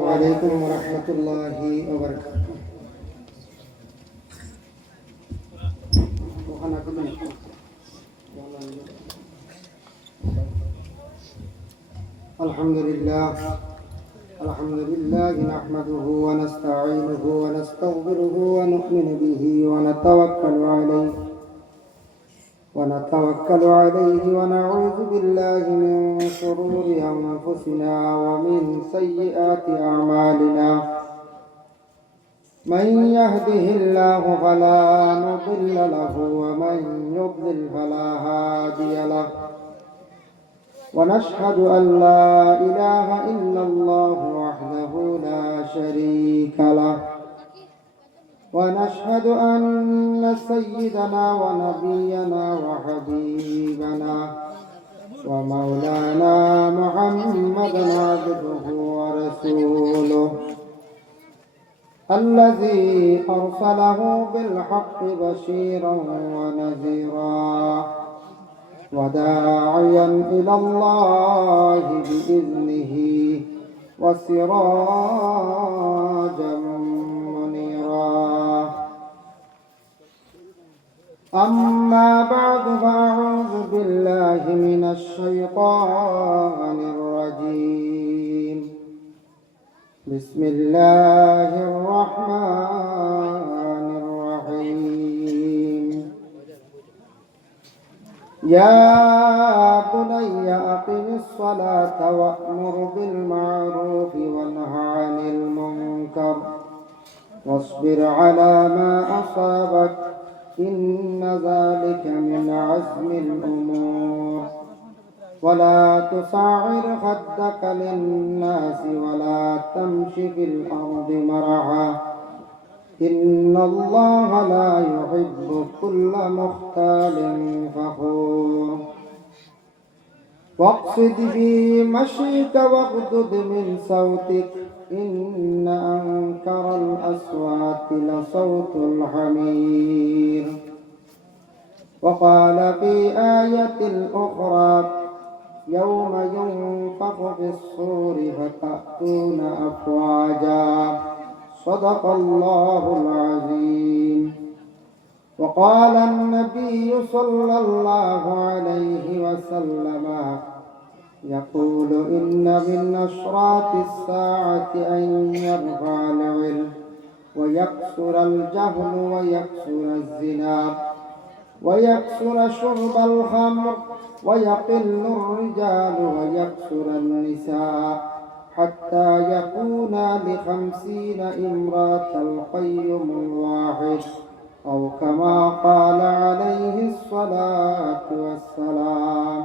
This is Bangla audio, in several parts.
عليكم ورحمة الله وبركاته. الحمد لله نحمده ونستعينه ونستغفره ونؤمن به ونتوكل عليه ونعوذ بالله من شرور أنفسنا ومن سيئات أعمالنا. من يهده الله فلا مضل له ومن يضلل فلا هادي له. ونشهد أن لا إله إلا الله وحده لا شريك له. ونشهد أن سيدنا ونبينا وحبيبنا ومولانا محمدا عبده ورسوله الذي أرسله بالحق بشيرا ونذيرا وداعيا إلى الله بإذنه وسراجا منيرا. أما بعد فأعوذ بالله من الشيطان الرجيم. بسم الله الرحمن الرحيم. يا بني أقم الصلاة وأمر بالمعروف وانه عن المنكر واصبر على ما أصابك إن ذلك من عزم الأمور. ولا تصعر خدك للناس ولا تمش في الأرض مرحا إن الله لا يحب كل مختال فخور. واقصد في مشيك واغضض من صوتك إن أنكر الأصوات لصوت الحمير. وقال في آية أخرى يوم ينفخ في الصور فتأتون أفواجا صدق الله العظيم. وقال النبي صلى الله عليه وسلم يقول إن من أشراط الساعة أن يرفع العلم ويكثر الجهل ويكثر الزنا ويكثر شرب الخمر ويقل الرجال ويكثر النساء حتى يكون ل50 امرأة القيم الواحد أو كما قال عليه الصلاة والسلام.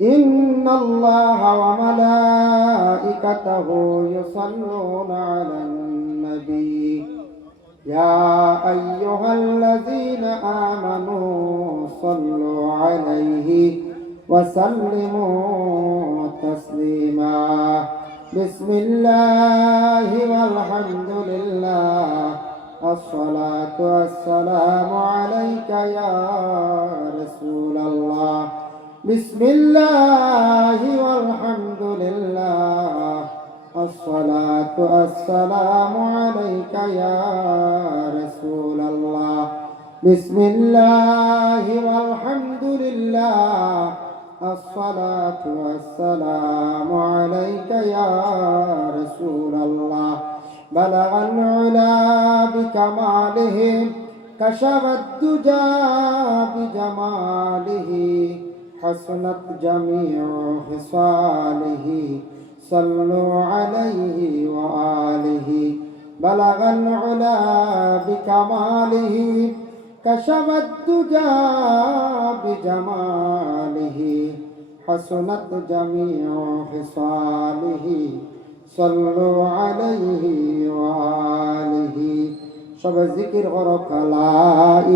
إن الله وملائكته يصلون على النبي يا أيها الذين آمنوا صلوا عليه وسلموا تسليما. بسم الله والحمد لله الصلاة والسلام عليك يا رسول الله. بسم الله والحمد لله الصلاة والسلام عليك يا رسول الله. بسم الله والحمد لله الصلاة والسلام عليك يا رسول الله. بلغ العلا بكماله كشف الدجى بجماله حسنت جميع خصاله صلوا عليه وآله. بلغ العلا بكماله كشف الدجى بجماله حسنت جميع خصاله صلوا عليه وآله. সব জিকির করো লা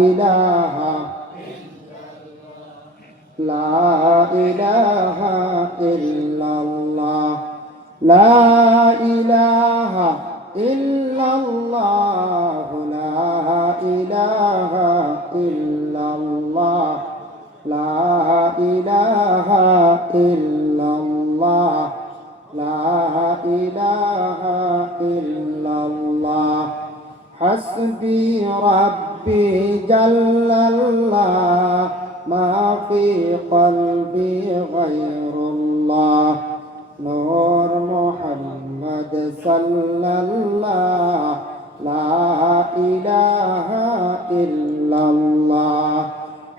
ইলাহা লা ইলাহা ইল্লাল্লাহ লা ইলাহা ইল্লাল্লাহ লা ইলাহা ইল্লাল্লাহ লা ইলাহা ইল্লাল্লাহ লা ইলাহা ইলাহা ইল্লাল্লাহ হাসবি রাব্বি জাল্লাল্লাহ মা ফি কলবি গায়রুল্লাহ নূর মুহাম্মদ সাল্লাল্লাহ লা ইলাহা ইল্লাল্লাহ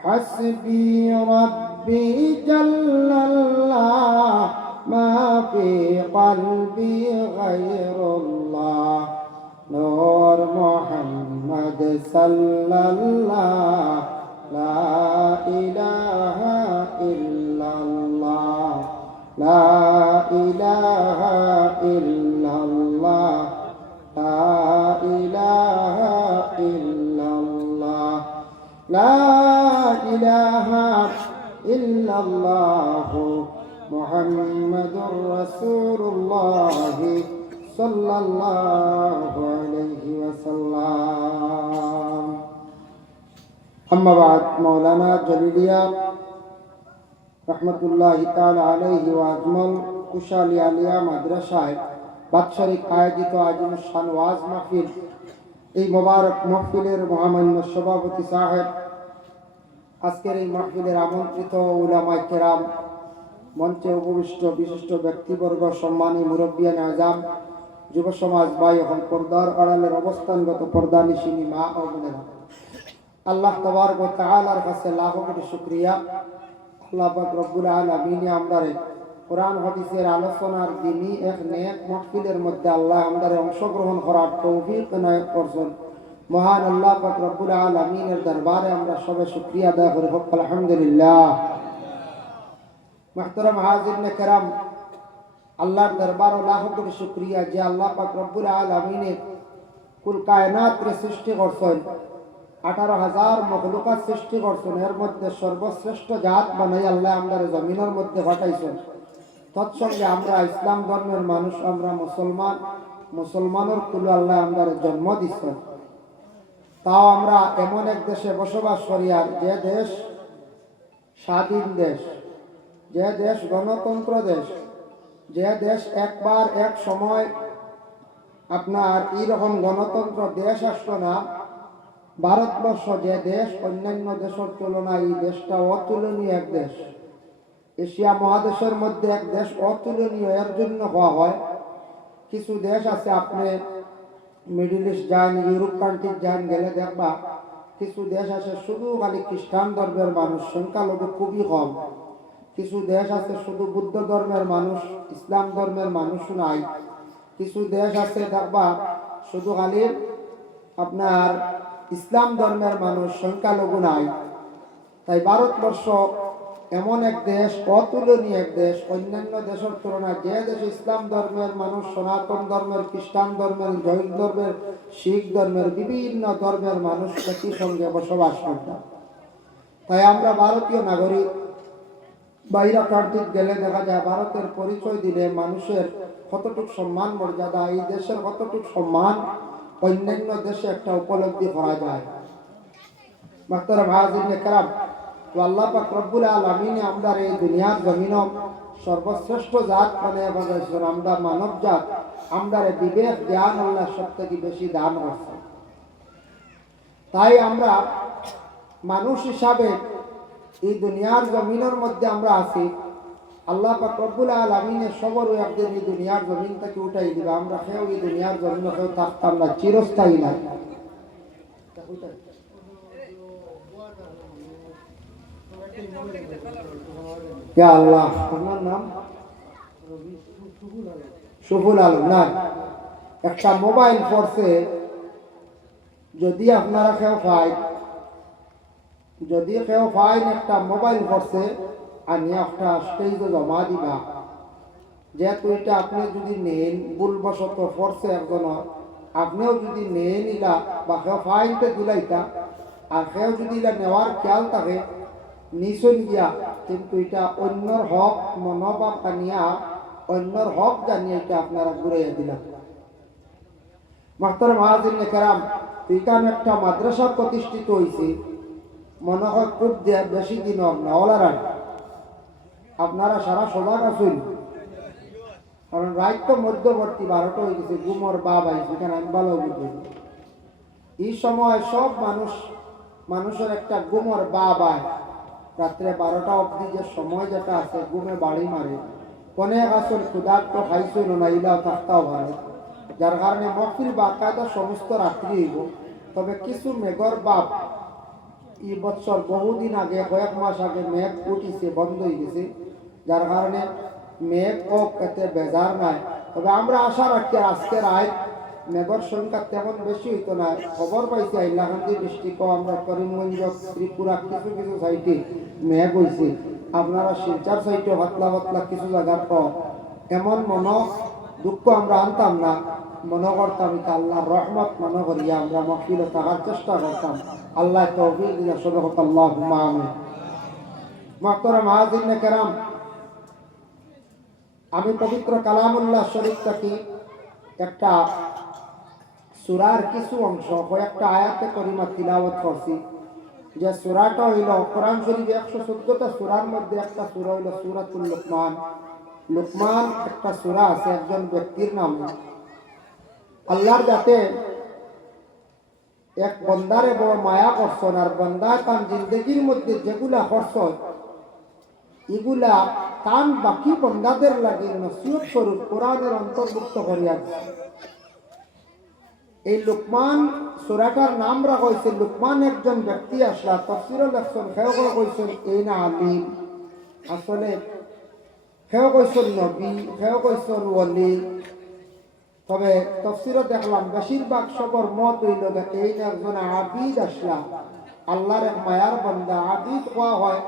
হাসবি রাব্বি জাল্লাল্লাহ মা ফি কলবি গায়রুল্লাহ নূর মুহাম্মদ সাল্লাল্লাহ লা ইলাহা ইল্লাল্লাহ লা ইলাহা ইল্লাল্লাহ লা ইলাহা ইল্লাল্লাহ লা ইলাহা ইল্লাল্লাহ মুহাম্মাদুর রাসূলুল্লাহ সাল্লাল্লাহু আলাইহি ওয়াসাল্লাম। আম্মা বাদ, মাওলানা জলিলিয়া রহমতুল্লাহি তাআলা আলাইহি ওয়া আজমাল কুশালী আলিয়া মাদ্রাসায় বাৎসরিক আয়োজিত আজিমুস শান ওয়াজ মাহফিল, এই মোবারক মাহফিলের মহামান্য সভাপতি সাহেব, আজকের এই মাহফিলের আমন্ত্রিত উলামায়ে কেরাম, মঞ্চে উপবিষ্ট বিশিষ্ট ব্যক্তিবর্গ, সম্মানী মুরব্বিয়ান আজম, যুব সমাজ ভাই এবং পর্দার আড়ালের অবস্থানগত পর্দানিশিনী মা ও বোনেরা, আল্লাহ তাবারক ওয়া তাআলার কাছে লাখো কোটি শুকরিয়া। আল্লাহ পাক রব্বুল আলামিন আমরারে কোরআন হাদিসের আলোচনার দিনই এক নেক মাহফিলের মধ্যে আল্লাহ আমরারে অংশগ্রহণ করার তৌফিক এনায়েত করছেন। মহান আল্লাহ পাক রব্বুল আলামিনের দরবারে আমরা সবাই শুকরিয়া আদায় করি, আলহামদুলিল্লাহ। মুহতারাম হাজিরিনে কেরাম, আল্লাহর দরবার ও লাখো কোটি শুকরিয়া যে আল্লাহ পাক রব্বুল আলামিনের কুল কায়নাতের সৃষ্টি করছেন, 18,000 মখলুকাত সৃষ্টি করছেন, এর মধ্যে সর্বশ্রেষ্ঠ জাত বানাই আল্লাহ আমাদের জমিনের মধ্যে পাঠাইছেন। তৎসঙ্গে আমরা ইসলাম ধর্মের মানুষ, আমরা মুসলমানের কুলে আল্লাহ আমাদের জন্ম দিচ্ছেন। তাও আমরা এমন এক দেশে বসবাস করি, আর যে দেশ স্বাধীন দেশ, যে দেশ গণতন্ত্র দেশ, যে দেশ একবার এক সময় আপনার এইরকম গণতন্ত্র দেশ আসতো না, ভারতবর্ষ যে দেশ, অন্যান্য দেশের তুলনায় এই দেশটা অতুলনীয় এক দেশ। এশিয়া মহাদেশের মধ্যে এক দেশ অতুলনীয় এর জন্য হওয়া হয়। কিছু দেশ আছে, আপনি মিডল ইস্ট যান, ইউরোপ কান্ট্রি যান, গেলে দেখবা কিছু দেশ আছে শুধু খালি খ্রিস্টান ধর্মের মানুষ, সংখ্যালঘু খুবই কম। কিছু দেশ আছে শুধু বুদ্ধ ধর্মের মানুষ, ইসলাম ধর্মের মানুষ নাই। কিছু দেশ আছে দেখবা শুধু খালি আপনার ইসলাম ধর্মের মানুষ, সংখ্যালঘু নাই। তাই ভারতবর্ষ এমন এক দেশ, অতুলনীয় এক দেশ, অন্যান্য দেশের তুলনায় যে দেশ ইসলাম ধর্মের মানুষ, সনাতন ধর্মের, খ্রিস্টান ধর্মের, জৈন ধর্মের, শিখ ধর্মের, বিভিন্ন ধর্মের মানুষ একই সঙ্গে বসবাস করতাম। তাই আমরা ভারতীয় নাগরিক, বাইরা কান্ট্রি গেলে দেখা যায় ভারতের পরিচয় দিলে মানুষের কতটুকু সম্মান মর্যাদা, এই দেশের কতটুকু সম্মান অন্যান্য দেশে একটা উপলব্ধি করা যায়। মুহতারাম হাজিরিনে কেরাম, তো আল্লাহ পাক রব্বুল আলামিন আমরা এই দুনিয়ার জমিন সর্বশ্রেষ্ঠ জাত বানায় বানাইছেন। আমরা মানব জাত, আমরা বিবেক জ্ঞান আল্লাহ সবথেকে বেশি দান করছে। তাই আমরা মানুষ হিসাবে এই দুনিয়ার জমিনের মধ্যে আমরা আছি। আল্লাহ পাক রব্বুল আলামিনের সবর একদিন এই দুনিয়ার জমিন থেকে উঠাই দিবে। আমরা কেউ এই দুনিয়ার জমিনে কেউ থাকতাম না, চিরস্থায়ী না। আল্লাহ, আপনার নাম সুফুল আলম না? একটা মোবাইল ফোর্সে যদি আপনারা কেউ পাই, একটা মোবাইল ফোর্সে আনি একটা স্টেজে জমা দিবা। যেহেতু এটা আপনি যদি নেন ভুলবশত ফোর্সে একজন, আপনিও যদি নেন ইলা বা কেউ ফাইনতে দিলাইতা, আর কেউ যদি ইলা নেওয়ার খেয়াল থাকে নিশুন গিয়া, কিন্তু এটা অন্যর হক মনোভাব আনিয়া, অন্যর হক জানিয়ে এটা আপনারা ঘুরাইয়া দিলাম। মুহতারাম হাজিরিনে কেরাম, এখানে একটা মাদ্রাসা প্রতিষ্ঠিত হয়েছে, মনে হয় খুব বেশি দিন না, আপনারা সারা সজাগ আছেন। কারণ রাত তো মধ্যবর্তী 12টা হয়ে গেছে, ঘুমর বাপ আইছে, এখানে আমি ভালো বুঝি। এই সময় সব মানুষের একটা ঘুমর বাপ আয়, রাত্রে 12টা অবধি যে সময় যেটা আছে ঘুমে বাড়ি মারে, অনেক আসল ক্ষুধার্ত খাইছো না ইলাও থাকতাও ভালো, যার কারণে মহফিল বাকায়দা সমস্ত রাত্রি হইব। তবে কিছু মেঘর বাপ এই বছর বহুদিন আগে, কয়েক মাস আগে মেঘ উঠিছে, বন্ধ হয়ে গেছে, যার কারণে মেঘ ও এতে বেজার নাই। তবে আমরা আশা রাখি আজকের আয় মেঘর সংখ্যা তেমন বেশি হইতো না। খবর পাইছি হাইলাকান্দি ডিস্ট্রিক্ট, আমরা করিমগঞ্জ, ত্রিপুরা কিছু কিছু সাইটে মেঘ হয়েছে। আপনারা শিলচার সাইটে পাতলা পাতলা কিছু জায়গার পর এমন দুঃখ আমরা আনতাম না, মনে করতাম এটা আল্লাহর রহমত মনে করিয়া আমরা মহফিলে থাকার চেষ্টা করতাম। আল্লাহ তৌফিক দিলে সদকত আল্লাহুম্মা আমিন। মুহতারাম হাজিরিন কেরাম, আমি পবিত্র কালামুল্লাহ শরীফ থেকে একটা সূরার কিছু অংশ কয়েকটা আয়াতে করিমা তিলাওয়াত করছি। যে সূরাটা হইল কোরআন শরীফে 114টা সূরার মধ্যে একটা সূরা হইল সূরাতুল লুকমান। লুকমান একটা সূরা আছে একজন ব্যক্তির নাম। আল্লাহর যাতে এক বন্দারে বড় মায়া করছেন, আর বন্দা তার জিন্দগির মধ্যে যেগুলা করছেন এগুলা তান বাকি বন্দাদের লাগে নসিহত স্বরূপ কোরআনের অন্তর্ভুক্ত করিয়া। এই লুকমান সূরাটার নাম রাখা হয়েছে লুকমান। একজন ব্যক্তি আসলা তাফসীরুল লেখছেন, কেউ কেউ কইছেন এই না আলিম, আসলে কেউ কইছেন নবী, কেউ কইছেন ওয়ালি। তবে তাফসীরে দেখলাম বেশিরভাগ সবর মত হইল এই না একজন আবিদ আসলা, আল্লাহর এক মায়ার বান্দা। আবিদ কোয়া হয়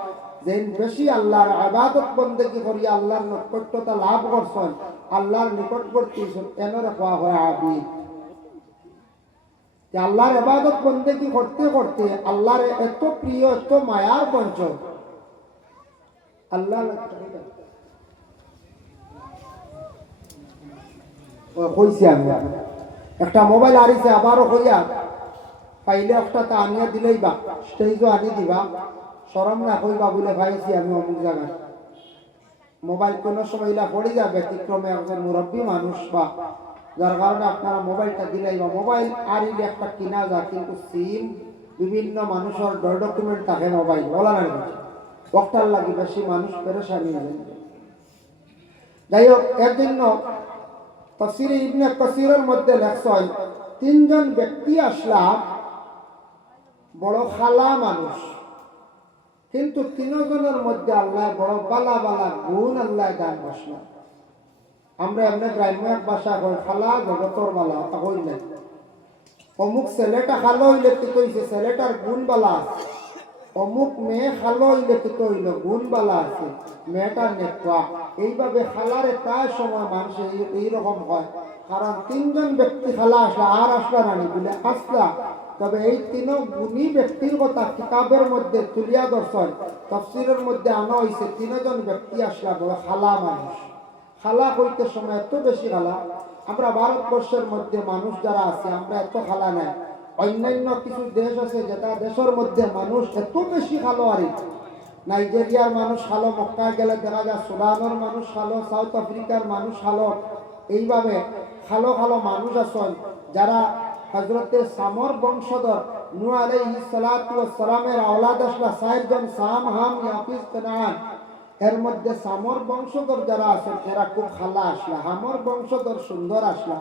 যে বেশি আল্লাহর ইবাদত বন্দেগি করিয়া আল্লাহর নৈকট্যতা লাভ করছেন, আল্লাহর নিকটবর্তী হইছেন, এনরে কোয়া হয় আবিদ। আল্লাহর ইবাদত বন্দেগি করতে করতে আল্লাহর এত প্রিয়, এত মায়ার বঞ্চ আল্লাহ হইছে। আমি একটা মোবাইল আনিছে, আবারও হইয়া পাইলে একটা তা আনিয়া দিলেই বা স্টেজও আনি দিবা, শরম না কইবা বলে পাইছি আমি অমুক জায়গায়। মোবাইল কোনো সময় পড়ে যাবে ব্যতিক্রমে একজন মুরব্বী মানুষ, বা যার কারণে আপনারা মোবাইলটা দিলেই বা মোবাইল আর একটা কিনা যায়, কিন্তু সিম বিভিন্ন মানুষের ডকুমেন্ট থাকে মোবাইল বলা না ওটার লাগে বেশি মানুষ পেরেশানি হয়ে যায়। যাই হোক, এর জন্য তাফসীরে ইবনে কাসীরের মধ্যে লেখছেন তিনজন ব্যক্তি আসলা বড় খালা মানুষ, কিন্তু তিনজনের মধ্যে আল্লাহ বড় বালা বালা গুণ আল্লাহ দান বসলা। আমরা এমনি গ্রাম্য এক ভাষা কই খালা জগতর বালা, তা কই না অমুক ছেলেটা খালো হইলে কি কইছে ছেলেটার গুণ বালা আছে, অমুক মেয়ে খালো হইলে কি কইল গুণ বালা আছে, মেয়েটা নেতা। এইভাবে খালারে প্রায় সময় মানুষ এইরকম হয়, কারণ তিনজন ব্যক্তি খালা আসলা আর আসলা নানি বলে আসলা। তবে এই তিন গুণী ব্যক্তির কথা কিতাবের মধ্যে তুলিয়া দর্শন তাফসীরের মধ্যে আনা হয়েছে। তিনজন ব্যক্তি আসলা বড় খালা মানুষ। খালা হইতে সময় এত বেশি খালা, আমরা ভারতবর্ষের মধ্যে মানুষ যারা আছে আমরা এত খালা নাই। অন্যান্য কিছু দেশ আছে যেটা দেশের মধ্যে মানুষ এত বেশি খালো। আর নাইজেরিয়ার মানুষ খালো, মক্কায় গেলে দেখা যায় সুদানের মানুষ খালো, সাউথ আফ্রিকার মানুষ খালো। এইভাবে খালো খালো মানুষ আছেন যারা হযরতে সামর বংশধর নূহ আলাইহিস সালাতু ওয়াস সালামের আওলাদ আসলা 4 জন সাম, হাম, ইয়াফিস, কানান। এর মধ্যে সামর বংশধর যারা আছেন এরা খুব খালা আসলা, হামর বংশধর সুন্দর আসলা।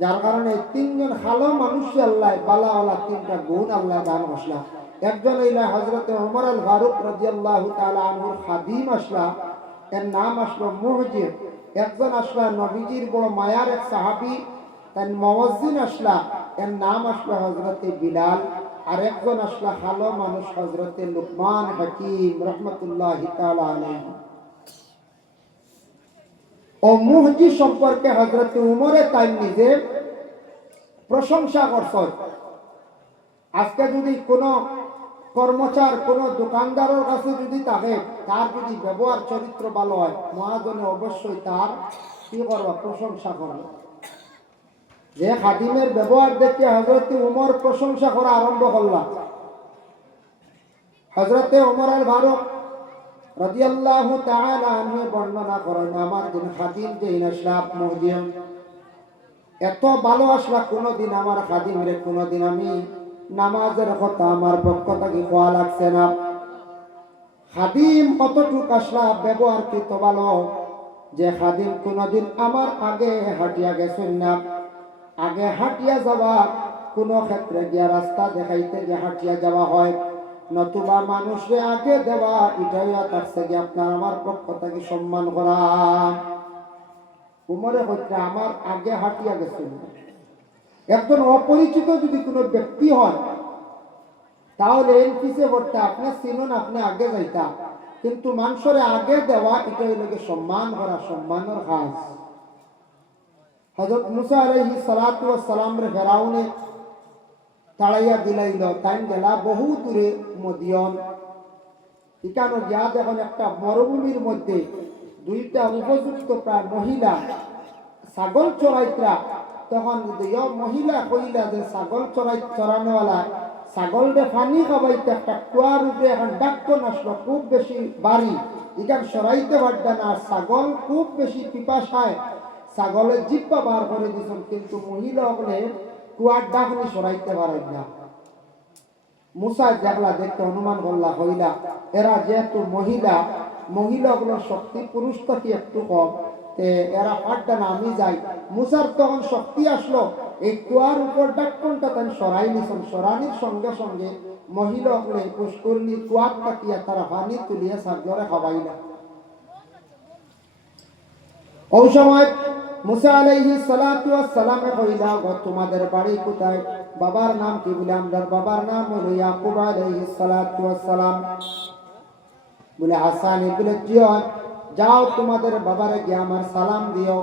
যার কারণে তিনজন খালো মানুষ আল্লাহ বালাওয়ালা তিনটা গুণ আল্লাহ দান করলা। একজন হইলা হযরতে ওমর আল ফারুক রাদিয়াল্লাহু তাআলা আনহুর খাদিম আসলা, এর নাম আসলো মুহজির। একজন আসলা নবীজির বড় মায়ার এক সাহাবী, তার মুয়াজ্জিন আসলা, এর নাম আসলো হযরতে বিলাল। আর একজন আসলা খালো মানুষ হযরতে লুকমান হাকিম রাহমাতুল্লাহি তাআলা আলাইহি। ও মুহজি সম্পর্কে হযরতে উমরে তাই নিজে প্রশংসা করছেন। আজকে যদি কোনো কর্মচার কোনো দোকানদারের কাছে যদি থাকে, তার যদি ব্যবহার চরিত্র ভালো হয়, মহাজনে অবশ্যই তার কি করবা প্রশংসা করবে। যে খাদিমের ব্যবহার দেখে হযরতে উমর প্রশংসা করা আরম্ভ করলাম। হযরতে ওমর আল ফারুক রাদিয়াল্লাহু তাআলা আনহু বর্ণনা করেন, আমার দিন খাদিম যেই আশরাফ মুহদিম এত ভালো আসলা কোনোদিন আমার খাদিমরে কোনোদিন আমি নামাজের কথা আমার পক্ষ থেকে কোয়া লাগছে না। খাদিম কতটুক আসলা ব্যবহার কৃত ভালো যে খাদিম কোনোদিন আমার আগে হাঁটিয়া গেছেন না। আগে হাঁটিয়া যাওয়া কোনো ক্ষেত্রে গিয়া রাস্তা দেখাইতে যে হাঁটিয়া যাওয়া হয়, নতুবা মানুষকে আগে দেওয়া এটাই থাকছে যে আপনার আমার পক্ষ থেকে সম্মান করা। উমরে হচ্ছে আমার আগে হাঁটিয়া গেছেন। একজন অপরিচিত যদি কোনো ব্যক্তি হয় তাহলে এর পিছিয়ে পড়তে আপনি চিনুন, আপনি আগে যাইতা, কিন্তু মানুষের আগে দেওয়া এটাই লোকে সম্মান করা, সম্মানের কাজ। হযরত মুসা আলাইহিস সালাতু ওয়াস সালাম রে ফেরাউনে তাড়াইয়া দিলাইল, তাই গেলা বহু দূরে মদিয়ন। এখানে গিয়া দেখুন একটা মরুভূমির মধ্যে দুইটা উপযুক্ত প্রায় মহিলা ছাগল চড়াইতরা। তখন মহিলা কইলা যে ছাগল চড়ানোওয়ালা ছাগলরে পানি খাবাইতে একটা কুয়ার উপরে এখন ডাক্তর আসলো, খুব বেশি বাড়ি এখান সরাইতে পারবে না। ছাগল খুব বেশি পিপাসায় ছাগলের জিব্বা বার করে দিচ্ছেন, কিন্তু মহিলা হলে কুয়ার ডাকনি সরাইতে পারেন না। মুসা দেখলা দেখতে অনুমান করলা হইলা এরা যেহেতু মহিলাগুলোর শক্তি পুরুষ থেকে একটু কম, এরা পারবে না, আমি যাই। মুসার তখন শক্তি আসলো, এই কুয়ার উপর ডাক্কনটা তাই সরাই নিছেন। সরানির সঙ্গে সঙ্গে মহিলাগুলো পুষ্করণীর কুয়ার কাটিয়া তারা পানি তুলিয়া ছাগলরে খাওয়াইলা। ওই সময় মুসা আলাইহিস সালাতু ওয়াস সালামে কইলা, তোমাদের বাড়ি কোথায়? বাবার নাম কি? বলে আমরার বাবার নাম হলো ইয়াকুব আলাইহিস সালাতু ওয়াস সালাম। বলে হাসান ইবনে জিয়াদ, যাও তোমাদের বাবারে গিয়ে আমার সালাম দিও।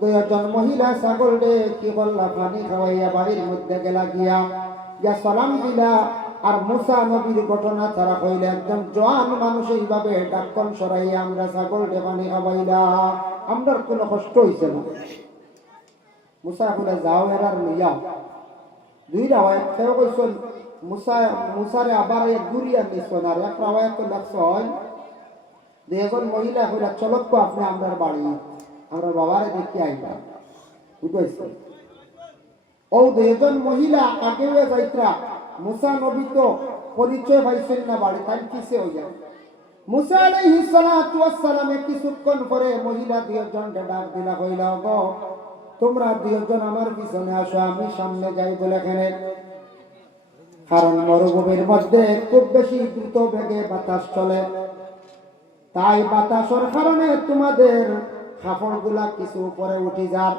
দুইজন মহিলা ছাগল রে কি বললা পানি খাওয়াইয়া বাড়ির মধ্যে গেলা, গিয়া সালাম দিলা। আর মুসা নবীর ঘটনা তারা কইলে একজন জওয়ান মানুষ এইভাবে ডাক্কন সরাইয়া আমরা ছাগল রে পানি খাওয়াইলা, আমরার কোনো কষ্ট হইছে না। মুসা বলে যাও এরার লইয়া। দুইটা হয় কেউ কইছেন মুসারে আবার এক ঘুরিয়া নিছেন, আর এক রাওয়ায়াত তো লেখছেন দুইজন মহিলা কইরা চলক আপনি আমরার বাড়ি, আমরা বাবারে দেখি আইবা। বুঝাইছে ও দুইজন মহিলা আগে হয়ে যাইত্রা। মুসা নবী তো পরিচয় পাইছেন না বাড়ি, তাই কিসে হয়ে যায়। মুসা আলাইহিস সালাতু ওয়াস সালামে কিছুক্ষণ পরে মহিলা দুইজন ডাক দিলা, কইলা গো তোমরা দুইজন আমার পিছনে আসো, আমি সামনে যাই। বলে কেন? কারণ মরুভূমির মধ্যে খুব বেশি দ্রুত বেগে বাতাস চলে, তাই বাতাসের কারণে তোমাদের কাপড়গুলা কিছু উপরে উঠে যার,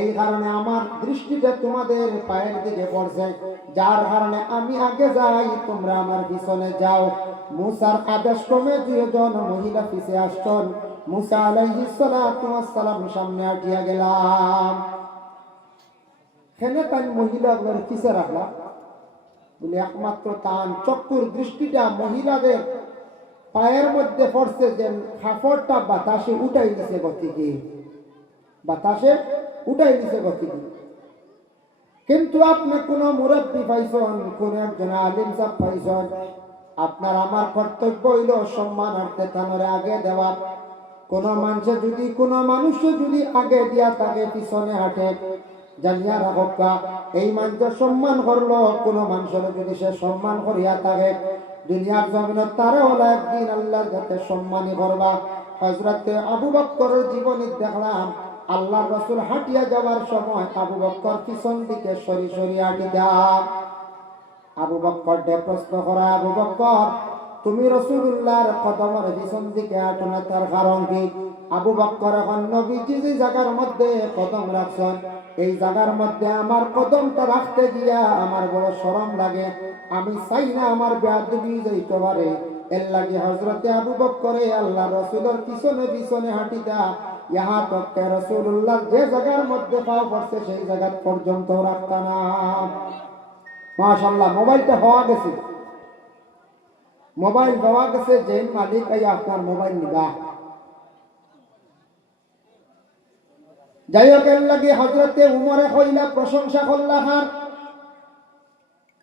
এই কারণে আমার দৃষ্টিটা তোমাদের পায়ের দিকে পড়ছে, যার কারণে আমি আগে যাই, তোমরা আমার পিছনে যাও। মুসার আদেশ ক্রমে দুইজন মহিলা পিছে আসছেন, মুসা আলাইহিস সালাতু ওয়াস সালাম সামনে আটিয়া গেলাম। হেনে তাই মহিলাগুলোর পিছে রাখলা। বলে একমাত্র তান চক্ষুর দৃষ্টিটা মহিলাদের পায়ের মধ্যে পড়ছে, যে কাপড়টা বাতাসে উঠাই দিছে গতিকে, বাতাসে উঠাই দিছে গতিকে। কিন্তু আপনি কোন মুরব্বী পাইছেন, কোন একজন আলিম সাহেব পাইছেন, আপনার আমার কর্তব্য হইল সম্মানার্থে তানরে আগে দেওয়া। কোন মানুষ যদি আগে দিয়া তাকে পিছনে হাঁটে, জানিয়া রাখা এই মানুষ সম্মান করলো। কোন মানুষের যদি সে সম্মান করিয়া থাকে, দুনিয়ার জমিনত তারা হলো একদিন আল্লাহর কাছে সম্মানী করবা। হযরতে আবু বকরের জীবনী দেখলাম, আল্লাহ রাসূল হাঁটিয়া যাওয়ার সময় আবু বকর পিছন দিকে সরি সরি হাঁটিয়া। আবু বকর প্রশ্ন করা, আবু বকর তুমি রাসূলুল্লাহর কদমের পিছন দিকে হাঁটো না, তার কারণ কি? আবু বকর এখন নবীজি যে জায়গার মধ্যে কদম রাখছেন, এই জায়গার মধ্যে আমার কদমটা রাখতে গিয়া আমার বড় শরম লাগে, আমি চাই না আমার বেয়াদবি যাইতে পারে। এর লাগে হযরতে আবু বকরে আল্লাহ রাসূলের পিছনে পিছনে হাঁটিতা, ইহা তক রাসূলুল্লাহ যে জায়গার মধ্যে পা পড়ছে সেই জায়গা পর্যন্ত রাখতা না। মাশাআল্লাহ, মোবাইলটা হওয়া গেছে, মোবাইল পাওয়া গেছে, যে মালিক আইয়া আপনার মোবাইল নিবা। যাই হোক, এর লাগে হযরতে উমরে কইলা প্রশংসা করলা। হার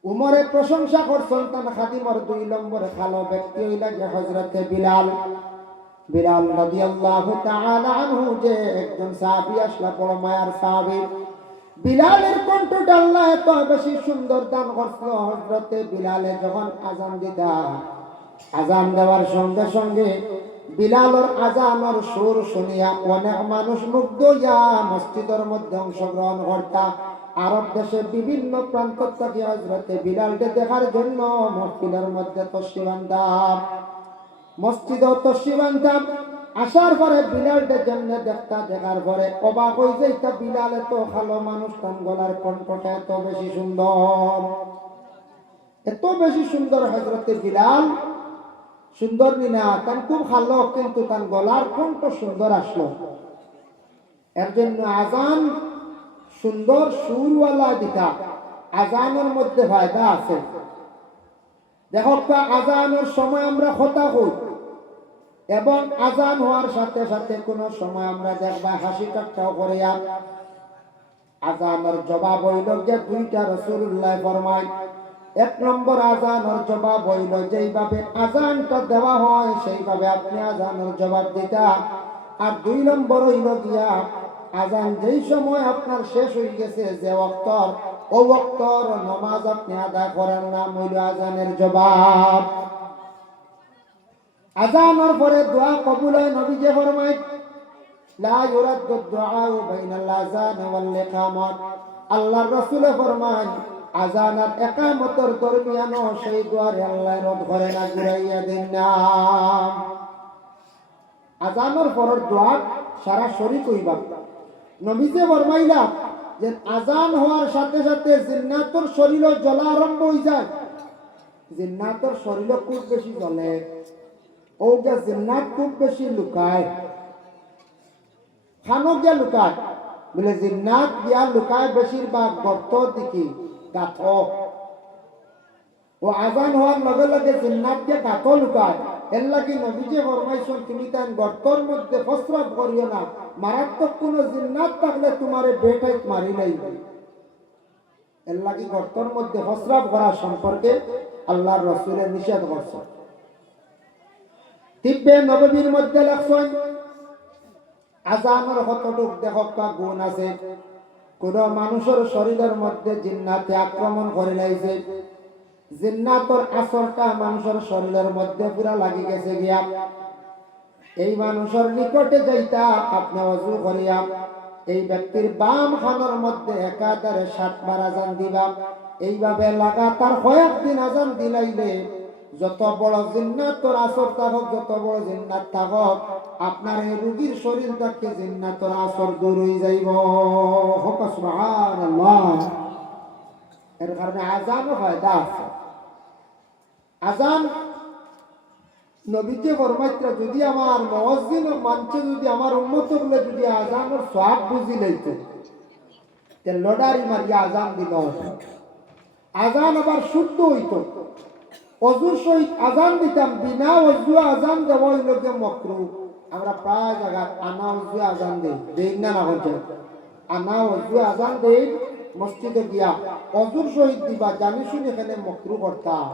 উমরে প্রশংসা করছেন তার খাদিমর 2 নম্বরে ভালো ব্যক্তি হইলা যে হযরতে বিলাল। বিলাল রাদিয়াল্লাহু তাআলা আনহু যে একজন সাহাবী আসলা, বড় মায়ার সাহাবী। বিলালের কণ্ঠটা আল্লাহ এত বেশি সুন্দর দান করছিল, হযরতে বিলালে যখন আযান দিতা, আযান দেওয়ার সঙ্গে সঙ্গে বিলালের আযানের সুর শুনিয়া অনেক মানুষ মুগ্ধ হইয়া মসজিদের মধ্যে অংশগ্রহণ করতা। আরব দেশের বিভিন্ন প্রান্ত থেকে হযরতে বিলালকে দেখার জন্য মসজিদের মধ্যে তশরিফ আনতাম, মসজিদে তশরিফ আনতাম। আসার পরে বিলালকে যেমনে দেখতা, দেখার পরে অবাক হয়ে যাইতা, বিলাল এত ভালো মানুষ, তার গলার কণ্ঠটা এত বেশি সুন্দর, এত বেশি সুন্দর। হযরতে বিলাল সুন্দর নিনা তার খুব ভালো, কিন্তু তার গলার কণ্ঠ সুন্দর আসলো। এর জন্য আজান সুন্দর সুরওয়ালা দিতা, আজানের মধ্যে ফায়দা আছে। দেখো আজানের সময় আমরা কথা কই, এবং আজান হওয়ার সাথে সাথে কোন সময় আমরা দেখবা হাসি ঠাট্টাও করিয়া। আজানের জবাব হইল যে দুইটা, রাসূলুল্লাহ ফরমায়, এক নম্বর আজানের জবাব হইল যেইভাবে আজানটা দেওয়া হয় সেইভাবে আপনি আজানের জবাব দিতা। আর দুই নম্বর হইল গিয়া আজান যেই সময় আপনার শেষ হয়ে গেছে, যে ওয়াক্তর, ও ওয়াক্তর নামাজ আপনি আদায় করেন না, হইল আজানের জবাব। আজানের পরে দোয়া কবুল হয়। নবীজি ফরমায়, লা ইউরাদ্দু দুআউ বাইনাল আযান ওয়াল ইকামাত। আল্লাহর রাসূল ফরমান, আযান আর ইকামতের দরমিয়ানো সেই দোয়ারে আল্লাহ রদ করে না, ঘুরাইয়া দেন না। আযানের পরের দোয়া সারা শরীর কইবা। নবীজি ফরমাইলা যে আযান হওয়ার সাথে সাথে জিন্নাতুর শরীরও জ্বলা আরম্ভ হয়ে যায়। জিন্নাতুর শরীরও খুব বেশি জ্বলে, ওকে জিন্নাত খুব বেশি লুকায়। খানো গিয়া লুকায় বলে জিন্নাত গিয়া লুকায় বেশিরভাগ গর্ত দিকে, গাথ। ও আজান হওয়ার লগে লগে জিন্নাত গিয়া গাথ লুকায়। এর লাগি নবীজি ফরমাইছেন, তুমি তাই গর্তর মধ্যে প্রস্রাব করিও না, মারাত্মক কোন জিন্নাত থাকলে তোমারে বেটাইত মারি লাইবে। এর লাগি গর্তর মধ্যে প্রস্রাব করা সম্পর্কে আল্লাহর রাসূলের নিষেধ করছেন। তিব্বে নববীর মধ্যে লেখছেন, আজানের কতটুক দেখবা গুণ আছে। কোন মানুষের শরীরের মধ্যে জিন্নাতে আক্রমণ করে লাইছে, জিন্নাতর আসরটা মানুষের শরীরের মধ্যে পুরা লাগি গেছে গিয়া, এই মানুষের নিকটে যাইতা আপনি ওযু করিয়া এই ব্যক্তির বাম খানের মধ্যে একাধারে 7 বার আজান দিবা। এইভাবে লাগাতার কয়েকদিন আজান দিলাইলে যত বড় জিন্নাতর আসর থাকুক, যত বড় জিন্নাত থাকুক, আপনার এই রোগীর শরীর থেকে জিন্নাতর আসর দূর হয়ে যাইব। হোক সুবহানাল্লাহ। এর কারণে আজানও ফায়দা আছে। আজান নবীজি ফরমাইত্রা, যদি আমার মুয়াজ্জিন মানছে, যদি আমার উম্মত গুলো যদি আজানের সওয়াব বুঝি লইতো, তে লড়ারি মারিয়া আজান দিল। আজান আবার শুদ্ধ হইতো। অজুর সহিত আজান দিতাম, বিনা অজু আজান দেওয়া হইল যে মাকরুহ। আমরা প্রায় জায়গা আনা অজু আজান দেই না, না হচ্ছে আনা অজু আজান দেই মসজিদে গিয়া। অজুর সহিত দিবা, জানি শুনে এখানে মাকরুহ করতাম।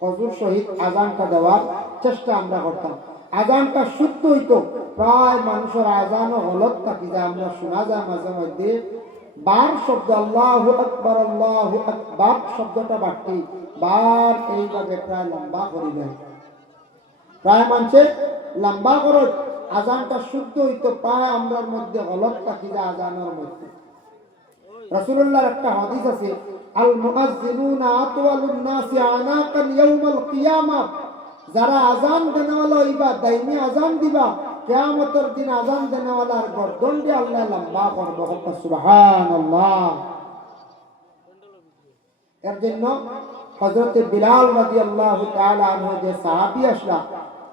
অজুর সহিত আজানটা দেওয়ার চেষ্টা আমরা করতাম। আজানটা শুদ্ধ হইতো। প্রায় মানুষের আজানও গলত থাকি যায়, আমরা শোনা যায় মাঝে মধ্যে বার শব্দ, আল্লাহু আকবার, আল্লাহু আকবার শব্দটা বাড়তি বার এইভাবে প্রায় লম্বা করিলেন। প্রায় মানুষে লম্বা করো, আজানটা শুদ্ধ হইতো। প্রায় আমরার মধ্যে গলত থাকি যায় আজানের মধ্যে। রাসূলুল্লাহর একটা হাদিস আছে, আল মুআজ্জিনুনা আতওয়ালুন নাসি আনাকান ইয়াউমাল কিয়ামাহ। যারা আজান দেনেওয়ালা হইবা, দাইমি আজান দিবা, কিয়ামতের দিন আজান দেনেওয়ালার গর্দনটি আল্লাহ লম্বা করবে। সুবহানাল্লাহ। এর জন্য হযরতে বিলাল রাদিয়াল্লাহু তাআলা আনহু যে সাহাবী আসলা,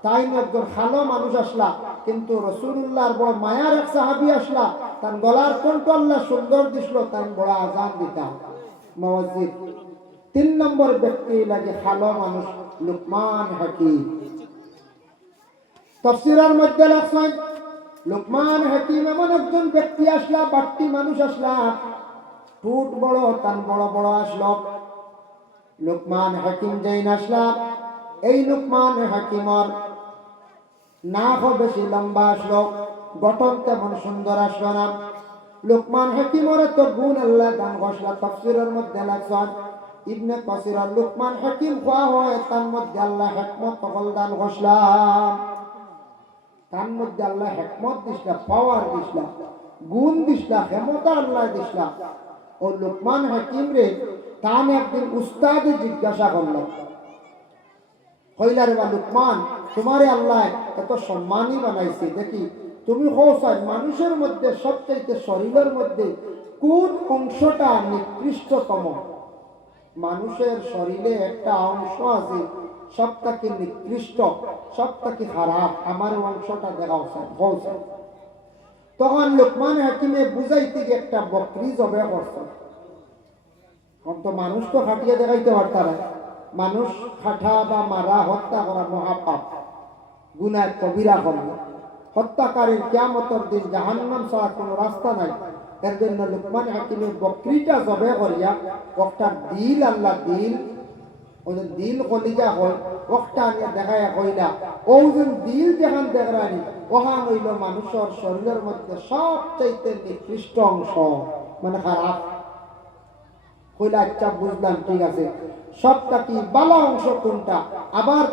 তাই একজন ভালো মানুষ আসলা, কিন্তু রাসূলুল্লাহর বড় মায়ার এক সাহাবী আসলা, তার গলার কণ্ঠ আল্লাহ সুন্দর দিছিল, তার বড় আজান দিতা মুয়াজ্জিন। 3 নম্বর ব্যক্তি লাগে ভালো মানুষ, লুকমান হাকিম। তাফসীরের মধ্যে লেখছেন, লুকমান হাকিম এমন একজন ব্যক্তি আসলা, বাট্টি মানুষ আসলা, ঠোঁট বড়, তার বড় বড় আসলো। লুকমান হাকিম যেই আসলা, এই লুকমান হাকিমর নাকও বেশি লম্বা আসলো, গঠন তেমন সুন্দর আসলো না। লুকমান হাকিমের তো গুণ আল্লাহ দান ঘোষণা তাফসীরের মধ্যে লাগছেন। ইবনে কাসির লুকমান হাকিম কোয়া হয় তার মধ্যে আল্লাহ হিকমত তকল দান ঘোষণা, তার মধ্যে আল্লাহ হিকমত দিছলা, পাওয়ার দিছলা, গুণ দিছলা, ক্ষমতা আল্লাহ দিছলা। ও লুকমান হাকিম রে তান একদিন উস্তাদ জিজ্ঞাসা করল, কইলা রে বা লুকমান, তোমারে আল্লাহ এত সম্মানী বানাইছে, দেখি তুমি কৌশল মানুষের মধ্যে সবচাইতে শরীরের মধ্যে কোন অংশটা নিকৃষ্টতম? মানুষের শরীরে একটা অংশ আছে সবটাকে নিকৃষ্ট, সবটাকে খারাপ, আমার অংশটা দেখা উচিত। তখন লুকমান হাকিমে বুঝাইতে যে একটা বকরি জবে করছে। তো মানুষ তো খাটিয়ে দেখাইতে পারতাম না, মানুষ খাটা বা মারা হত্যা করা মহাপাপ, গুনাহ কবিরা কর্ম। হত্যাকারীর কিয়ামতের দিন জাহান্নাম ছাড়া কোনো রাস্তা নাই। এর জন্য লুকমান হাকিমের বকরিটা জবে করিয়া একটা দিল আল্লাহ দিল, ওই যে দিল কলিজা হয় একটা আনিয়া দেখাইয়া কইলা, ওজন দিল যেখান দেখরানি ওহান হইল মানুষের শরীরের মধ্যে সবচাইতে নিকৃষ্ট অংশ, মানে খারাপ। কইলা আচ্ছা বুঝলাম, ঠিক আছে, সবটা কি ভালো অংশ কোনটা? আবার